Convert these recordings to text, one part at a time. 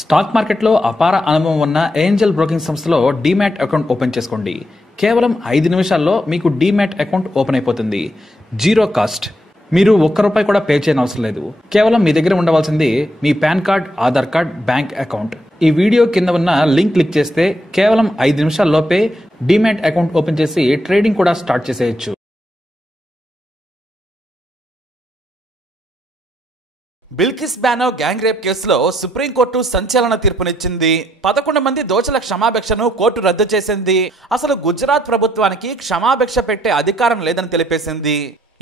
Stock మార్కెట్లో అపార అనుభవం ఉన్న ఏంజల్ బ్రోకింగ్ సంస్థలో డీమ్యాట్ అకౌంట్ ఓపెన్ చేసుకోండి. కేవలం 5 నిమిషాల్లో మీకు డీమ్యాట్ అకౌంట్ ఓపెన్ అయిపోతుంది. Zero cost. మీరు ₹1 కూడా పే చేయని అవసరం లేదు. కేవలం మీ దగ్గర ఉండవలసింది మీ PAN card, Aadhaar card, bank account. ఈ వీడియో కింద ఉన్న లింక్ క్లిక్ చేస్తే కేవలం 5 నిమిషాల్లోపే డీమ్యాట్ అకౌంట్ ఓపెన్ చేసి ట్రేడింగ్ కూడా స్టార్ట్ చేసేయచ్చు. బిల్కిస్ బానో గ్యాంగ్ రేప్ కేసులో సుప్రీంకోర్టు సంచలన తీర్పునిచ్చింది. 11 మంది దోషుల క్షమాభిక్షను కోర్టు రద్దు చేసింది. అసలు గుజరాత్ ప్రభుత్వానికి క్షమాభిక్ష పెట్టే అధికారం లేదని తెలిపేసింది.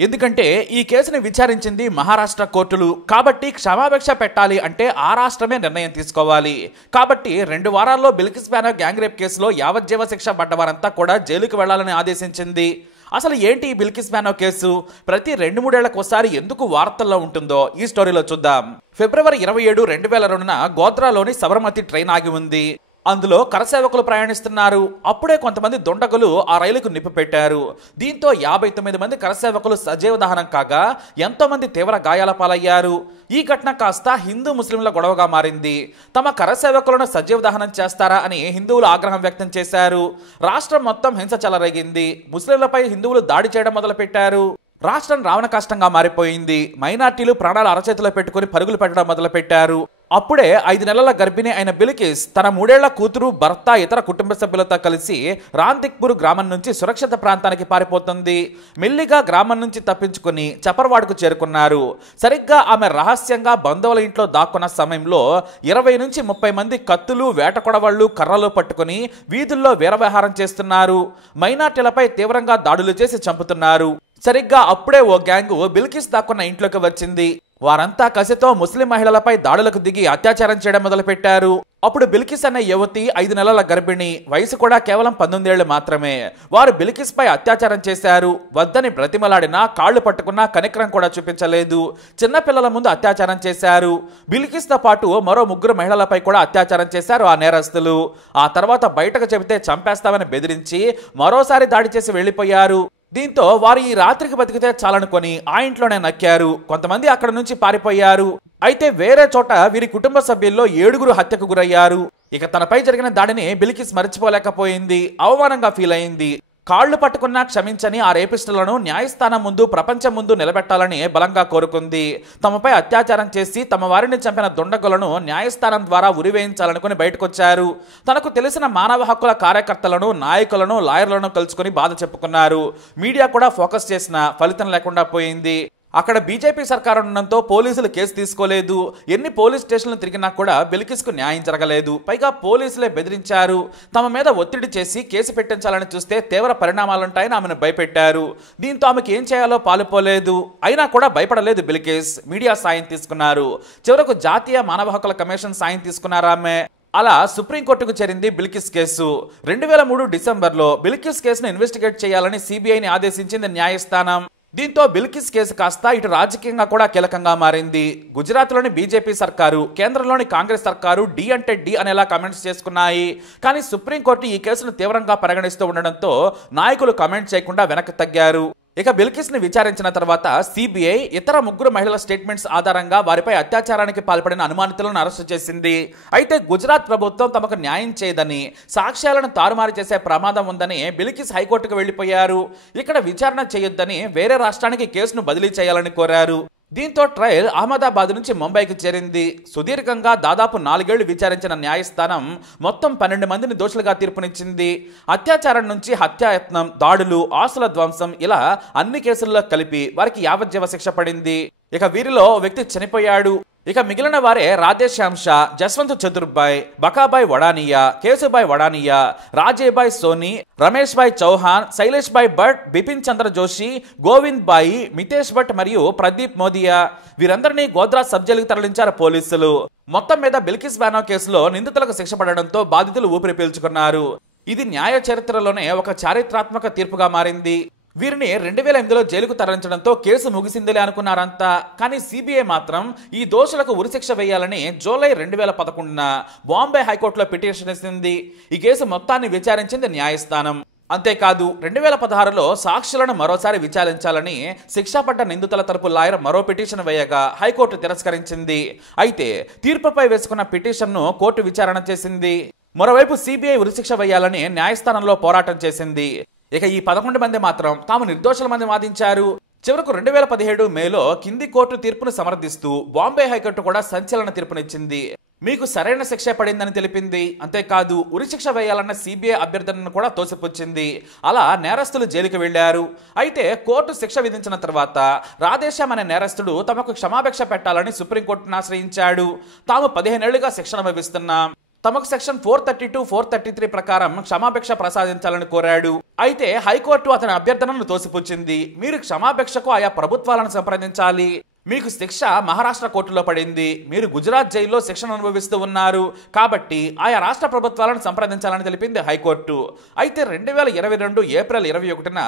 ఎందుకంటే ఈ కేసుని విచారించింది మహారాష్ట్ర కోర్టులు. కాబట్టి క్షమాభిక్ష పెట్టాలి అంటే ఆ రాష్ట్రమే నిర్ణయం తీసుకోవాలి. కాబట్టి 2 వారాల్లో బిల్కిస్ బానో గ్యాంగ్ రేప్ కేసులో యావజ్జీవ శిక్ష పడ్డవారంతా కూడా జైలుకు వెళ్లాలని ఆదేశించింది. అసలు ఏంటి ఈ బిల్కిస్ బానో కేసు? ప్రతి 2-3 ఏళ్లకు ఒకసారి ఎందుకు వార్తల్లో ఉంటుందో ఈ స్టోరీలో చూద్దాం. ఫిబ్రవరి 27, 2002న గోధ్రాలోని సబర్మతి ట్రైన్ ఆగి ఉంది. అందులో కరసేవకులు ప్రయాణిస్తున్నారు. అప్పుడే కొంతమంది దుండగులు ఆ రైలుకు నిప్పు పెట్టారు. దీంతో 59 మంది కరసేవకులు సజీవ దహనం కాగా ఎంతో మంది తీవ్ర గాయాల పాలయ్యారు. ఈ ఘటన కాస్త హిందూ ముస్లింల గొడవగా మారింది. తమ కరసేవకులను సజీవ దహనం చేస్తారా అని హిందువులు ఆగ్రహం వ్యక్తం చేశారు. రాష్ట్రం మొత్తం హింస చెలరేగింది. ముస్లింలపై హిందువులు దాడి చేయడం మొదలుపెట్టారు. రాష్ట్రం రావణ కష్టంగా మారిపోయింది. మైనార్టీలు ప్రాణాలు అరచేతిలో పెట్టుకుని పరుగులు పెట్టడం మొదలుపెట్టారు. అప్పుడే 5 నెలల గర్భిణి అయిన బిల్కిస్ తన 3 ఏళ్ల కూతురు, భర్త, ఇతర కుటుంబ సభ్యులతో కలిసి రాంతిక్పూర్ గ్రామం నుంచి సురక్షిత ప్రాంతానికి పారిపోతుంది. మెల్లిగా గ్రామం నుంచి తప్పించుకుని చపర్వాడ్కు చేరుకున్నారు. సరిగ్గా ఆమె రహస్యంగా బంధువుల ఇంట్లో దాక్కున్న సమయంలో 20 నుంచి 30 మంది కత్తులు, వేట కొడవళ్లు, కర్రలు పట్టుకుని వీధుల్లో వీరవ్యహారం చేస్తున్నారు. మైనార్టీలపై తీవ్రంగా దాడులు చేసి చంపుతున్నారు. సరిగ్గా అప్పుడే ఓ గ్యాంగు బిల్కిస్ దాక్కున్న ఇంట్లోకి వచ్చింది. వారంతా కసితో ముస్లిం మహిళలపై దాడులకు దిగి అత్యాచారం చేయడం మొదలుపెట్టారు. అప్పుడు బిల్కిస్ అనే యువతి 5 నెలల గర్భిణి, వయసు కూడా కేవలం 19 ఏళ్లు మాత్రమే. వారు బిల్కిస్ పై అత్యాచారం చేశారు. వద్దని బ్రతిమలాడినా, కాళ్లు పట్టుకున్నా కనికరం కూడా చూపించలేదు. చిన్నపిల్లల ముందు అత్యాచారం చేశారు. బిల్కిస్ తో పాటు మరో 3 మహిళలపై కూడా అత్యాచారం చేశారు ఆ నేరస్తులు. ఆ తర్వాత బయటకు చెబితే చంపేస్తామని బెదిరించి మరోసారి దాడి చేసి వెళ్లిపోయారు. దీంతో వారు ఈ రాత్రికి బతికితే చాలనుకొని ఆ ఇంట్లోనే నక్కారు. కొంతమంది అక్కడ నుంచి పారిపోయారు. అయితే వేరే చోట వీరి కుటుంబ సభ్యుల్లో 7 హత్యకు గురయ్యారు. ఇక తనపై జరిగిన దాడిని బిల్కిస్ మర్చిపోలేకపోయింది. అవమానంగా ఫీల్ అయింది. కాళ్లు పట్టుకున్నా క్షమించని ఆ రేపిస్టులను న్యాయస్థానం ముందు, ప్రపంచం ముందు నిలబెట్టాలని బలంగా కోరుకుంది. తమపై అత్యాచారం చేసి తమ వారిని చంపిన దుండగులను న్యాయస్థానం ద్వారా ఉరివేయించాలనుకుని బయటకొచ్చారు. తనకు తెలిసిన మానవ హక్కుల కార్యకర్తలను, నాయకులను, లాయర్లను కలుసుకుని బాధ చెప్పుకున్నారు. మీడియా కూడా ఫోకస్ చేసిన ఫలితం లేకుండా పోయింది. అక్కడ బీజేపీ సర్కారు ఉండడంతో పోలీసులు కేసు తీసుకోలేదు. ఎన్ని పోలీస్ స్టేషన్లు తిరిగినా కూడా బిల్కిస్కు న్యాయం జరగలేదు. పైగా పోలీసులే బెదిరించారు. తమ మీద ఒత్తిడి చేసి కేసు పెట్టించాలని చూస్తే తీవ్ర పరిణామాలుంటాయని ఆమెను భయపెట్టారు. దీంతో ఆమెకు ఏం చేయాలో పాలుపోలేదు. అయినా కూడా భయపడలేదు బిల్కిస్. మీడియా సాయం తీసుకున్నారు. చివరకు జాతీయ మానవ హక్కుల కమిషన్ సాయం తీసుకున్నారు ఆమె. అలా సుప్రీంకోర్టుకు చేరింది బిల్కిస్ కేసు. 2003 డిసెంబర్లో బిల్కిస్ కేసును ఇన్వెస్టిగేట్ చేయాలని సిబిఐని ఆదేశించింది న్యాయస్థానం. దీంతో బిల్కిస్ కేసు కాస్త ఇటు రాజకీయంగా కూడా కీలకంగా మారింది. గుజరాత్లోని బీజేపీ సర్కారు, కేంద్రంలోని కాంగ్రెస్ సర్కారు డి అంటే డి అనేలా కామెంట్స్ చేసుకున్నాయి. కానీ సుప్రీంకోర్టు ఈ కేసును తీవ్రంగా పరిగణిస్తూ ఉండడంతో నాయకులు కామెంట్ చేయకుండా వెనక్కి తగ్గారు. ఇక బిల్కిస్ ని విచారించిన తర్వాత సిబిఐ ఇతర 3 మహిళల స్టేట్మెంట్స్ ఆధారంగా వారిపై అత్యాచారానికి పాల్పడిన అనుమానితులను అరెస్టు చేసింది. అయితే గుజరాత్ ప్రభుత్వం తమకు న్యాయం చేయదని, సాక్ష్యాలను తారుమారు చేసే ప్రమాదం ఉందని బిల్కిస్ హైకోర్టుకు వెళ్లిపోయారు. ఇక్కడ విచారణ చేయొద్దని వేరే రాష్ట్రానికి కేసును బదిలీ చేయాలని కోరారు. దీంతో ట్రయల్ అహ్మదాబాద్ నుంచి ముంబైకి చేరింది. సుదీర్ఘంగా దాదాపు 4 ఏళ్లు విచారించిన న్యాయస్థానం మొత్తం 12 మందిని దోషులుగా తీర్పునిచ్చింది. అత్యాచారం నుంచి హత్యాయత్నం, దాడులు, ఆస్తుల ధ్వంసం ఇలా అన్ని కేసుల్లో కలిపి వారికి యావజ్జీవ శిక్ష పడింది. ఇక వీరిలో వ్యక్తి చనిపోయాడు. ఇక మిగిలిన వారే రాధేశ్యామ్ షా, జస్వంత్ చతుర్భాయ్, బకాబాయ్ వడానియా, కేశుభాయ్ వడానియా, రాజేభాయ్ సోని, రమేష్ భాయ్ చౌహాన్, శైలేష్ భాయ్ భట్, బిపిన్ చంద్ర జోషి, గోవింద్ బాయి, మితేష్ భట్ మరియు ప్రదీప్ మోదియా వీరందరినీ గోధ్రా సబ్ జైలుకు తరలించారు పోలీసులు. మొత్తం మీద బిల్కిస్ బానో కేసులో నిందితులకు శిక్ష పడడంతో బాధితులు ఊపిరి పీల్చుకున్నారు. ఇది న్యాయ చరిత్రలోనే ఒక చారిత్రాత్మక తీర్పుగా మారింది. వీరిని 2008లో జైలుకు తరలించడంతో కేసు ముగిసిందిలే అనుకున్నారంతా. కానీ సిబిఐ మాత్రం ఈ దోషులకు ఉరిశిక్ష వేయాలని జూలై 2011న బాంబే హైకోర్టులో పిటిషన్ ఇచ్చింది. ఈ కేసు మొత్తాన్ని విచారించింది న్యాయస్థానం. అంతేకాదు 2016లో సాక్షులను మరోసారి విచారించాలని శిక్షాపడ్డ నిందితుల తరపు లాయర్ మరో పిటిషన్ వేయగా హైకోర్టు తిరస్కరించింది. అయితే తీర్పుపై వేసుకున్న పిటిషన్ను కోర్టు విచారణ చేసింది. మరోవైపు సిబిఐ ఉరిశిక్ష వేయాలని న్యాయస్థానంలో పోరాటం చేసింది. ఇక ఈ 11 మంది మాత్రం తాము నిర్దోషులమని వాదించారు. చివరకు 2017 మేలో కింది కోర్టు తీర్పును సమర్థిస్తూ బాంబే హైకోర్టు కూడా సంచలన తీర్పునిచ్చింది. మీకు సరైన శిక్ష పడిందని తెలిపింది. అంతేకాదు ఉరిశిక్ష వేయాలన్న సిబిఐ అభ్యర్థనను కూడా తోసిపుచ్చింది. అలా నేరస్తులు జైలుకి వెళ్లారు. అయితే కోర్టు శిక్ష విధించిన తర్వాత రాధేశ్యామ్ అనే నేరస్తుడు తమకు క్షమాభిక్ష పెట్టాలని సుప్రీంకోర్టును ఆశ్రయించాడు. తాము 15 ఏళ్లుగా శిక్షణ అనుభవిస్తున్నాం, తమకు సెక్షన్ 432, 433 ప్రకారం క్షమాభిక్ష ప్రసాదించాలని కోరాడు. అయితే హైకోర్టు అతని అభ్యర్థనను తోసిపుచ్చింది. మీరు క్షమాభిక్షకు ఆయా ప్రభుత్వాలను సంప్రదించాలి, మీకు శిక్ష మహారాష్ట్ర కోర్టులో పడింది, మీరు గుజరాత్ జైల్లో శిక్షణ అనుభవిస్తూ ఉన్నారు, కాబట్టి ఆయా రాష్ట్ర ప్రభుత్వాలను సంప్రదించాలని తెలిపింది హైకోర్టు. అయితే 2022 ఏప్రిల్ 21న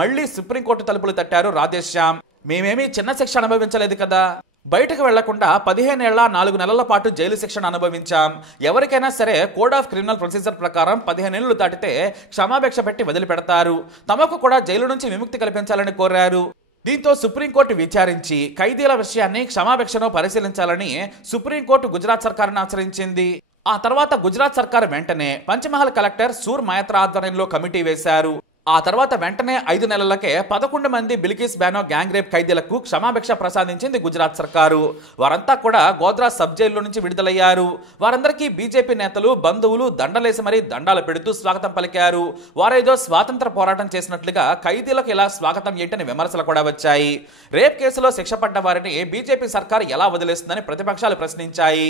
మళ్లీ సుప్రీంకోర్టు తలుపులు తట్టారు రాధేశ్యామ్. మేమేమీ చిన్న శిక్ష అనుభవించలేదు కదా, బయటకు వెళ్లకుండా 15 ఏళ్ల 4 నెలల పాటు జైలు శిక్షణ అనుభవించాం. ఎవరికైనా సరే కోడ్ ఆఫ్ క్రిమినల్ ప్రొసీజర్ ప్రకారం 15 ఏళ్లు దాటితే క్షమాభిక్ష పెట్టి వదిలిపెడతారు. తమకు కూడా జైలు నుంచి విముక్తి కల్పించాలని కోరారు. దీంతో సుప్రీంకోర్టు విచారించి ఖైదీల విషయాన్ని క్షమాభిక్షను పరిశీలించాలని సుప్రీంకోర్టు గుజరాత్ సర్కారును ఆశ్రయించింది. ఆ తర్వాత గుజరాత్ సర్కారు వెంటనే పంచమహల్ కలెక్టర్ సూర్ మయత్రా ఆధ్వర్యంలో కమిటీ వేశారు. ఆ తర్వాత వెంటనే 5 నెలలకే 11 మంది బిల్కిస్ బానో గ్యాంగ్ రేప్ ఖైదీలకు క్షమాభిక్ష ప్రసాదించింది గుజరాత్ సర్కారు. వారంతా కూడా గోద్రా సబ్ జైల్లో నుంచి విడుదలయ్యారు. వారందరికీ బీజేపీ నేతలు, బంధువులు దండలేసి మరీ దండాలు పెడుతూ స్వాగతం పలికారు. వారేదో స్వాతంత్ర పోరాటం చేసినట్లుగా ఖైదీలకు ఇలా స్వాగతం ఏంటని విమర్శలు కూడా వచ్చాయి. రేప్ కేసులో శిక్ష పడ్డ వారిని బీజేపీ సర్కారు ఎలా వదిలేస్తుందని ప్రతిపక్షాలు ప్రశ్నించాయి.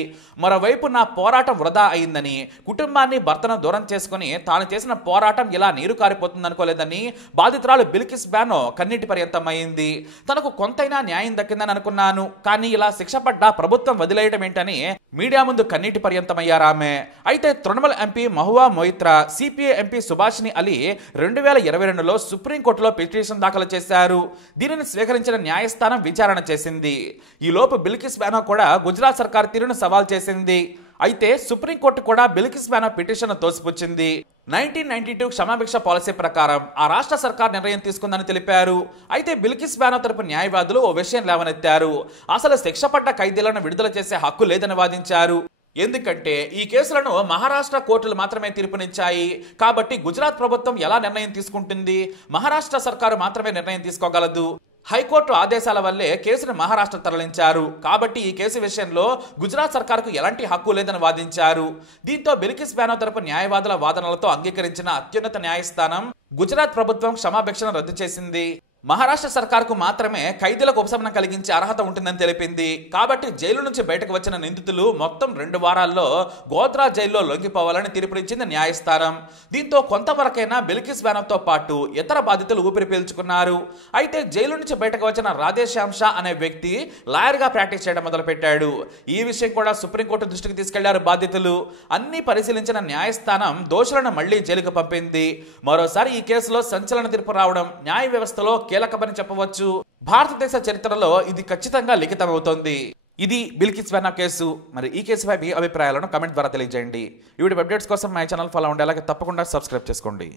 మరోవైపు నా పోరాటం వృధా అయిందని, కుటుంబాన్ని భర్తను దూరం చేసుకుని తాను చేసిన పోరాటం ఇలా నీరు కారిపోతుందని లేదని బాధితురాలు బిల్కిస్ బానో కన్నీటి పర్యంతం అయింది. తనకు కొంతైనా న్యాయం దక్కిందని అనుకున్నాను, కానీ ఇలా శిక్ష పడ్డ ప్రభుత్వం వదిలేయటం ఏంటని మీడియా ముందు కన్నీటి పర్యంతమయ్యారామె. అయితే Trinamool MP Mahua Moitra, CPI MP Subhashini Ali 2022లో సుప్రీంకోర్టులో పిటిషన్ దాఖలు చేశారు. దీనిని స్వీకరించిన న్యాయస్థానం విచారణ చేసింది. ఈలోపు బిల్కిస్ బానో కూడా గుజరాత్ సర్కార్ తీరును సవాల్ చేసింది. అయితే సుప్రీంకోర్టు కూడా బిల్కిస్ బానో పిటిషన్ తోసిపుచ్చింది. 1992 క్షమాభిక్ష పాలసీ ప్రకారం ఆ రాష్ట్ర సర్కార్ నిర్ణయం తీసుకుందని తెలిపారు. అయితే బిల్కిస్ బానో తరపు న్యాయవాదులు ఓ విషయం లేవనెత్తారు. అసలు శిక్ష పడ్డ ఖైదీలను విడుదల చేసే హక్కు లేదని వాదించారు. ఎందుకంటే ఈ కేసులను మహారాష్ట్ర కోర్టులు మాత్రమే తీర్పునిచ్చాయి. కాబట్టి గుజరాత్ ప్రభుత్వం ఎలా నిర్ణయం తీసుకుంటుంది? మహారాష్ట్ర సర్కారు మాత్రమే నిర్ణయం తీసుకోగలదు. హైకోర్టు ఆదేశాల వల్లే కేసును మహారాష్ట్ర తరలించారు. కాబట్టి ఈ కేసు విషయంలో గుజరాత్ సర్కారుకు ఎలాంటి హక్కు లేదని వాదించారు. దీంతో బిల్కిస్ బానో తరపు న్యాయవాదుల వాదనలతో అంగీకరించిన అత్యున్నత న్యాయస్థానం గుజరాత్ ప్రభుత్వం క్షమాభిక్షను రద్దు చేసింది. మహారాష్ట్ర సర్కార్కు మాత్రమే ఖైదీలకు ఉపశమనం కలిగించే అర్హత ఉంటుందని తెలిపింది. కాబట్టి జైలు నుంచి బయటకు వచ్చిన నిందితులు మొత్తం 2 వారాల్లో గోద్రా జైల్లో లొంగిపోవాలని తీర్పునిచ్చింది న్యాయస్థానం. దీంతో కొంతవరకైనా బిల్కిస్ బానోతో పాటు ఇతర బాధితులు ఊపిరి పీల్చుకున్నారు. అయితే జైలు నుంచి బయటకు వచ్చిన రాధేశ్యామ్ షా అనే వ్యక్తి లాయర్గా ప్రాక్టీస్ చేయడం మొదలుపెట్టాడు. ఈ విషయం కూడా సుప్రీంకోర్టు దృష్టికి తీసుకెళ్లారు బాధితులు. అన్ని పరిశీలించిన న్యాయస్థానం దోషులను మళ్లీ జైలుకు పంపింది. మరోసారి ఈ కేసులో సంచలన తీర్పు రావడం న్యాయ వ్యవస్థలో కీలకమని చెప్పవచ్చు. భారతదేశ చరిత్రలో ఇది ఖచ్చితంగా లిఖితమవుతోంది. ఇది బిల్కిస్ బానో కేసు. మరి ఈ కేసుపై మీ అభిప్రాయాలను కమెంట్ ద్వారా తెలియజేయండి. ఈ వీడియో అప్డేట్స్ కోసం మా ఛానల్ ఫాలో అవ్వండి. అలాగే తప్పకుండా సబ్స్క్రైబ్ చేసుకోండి.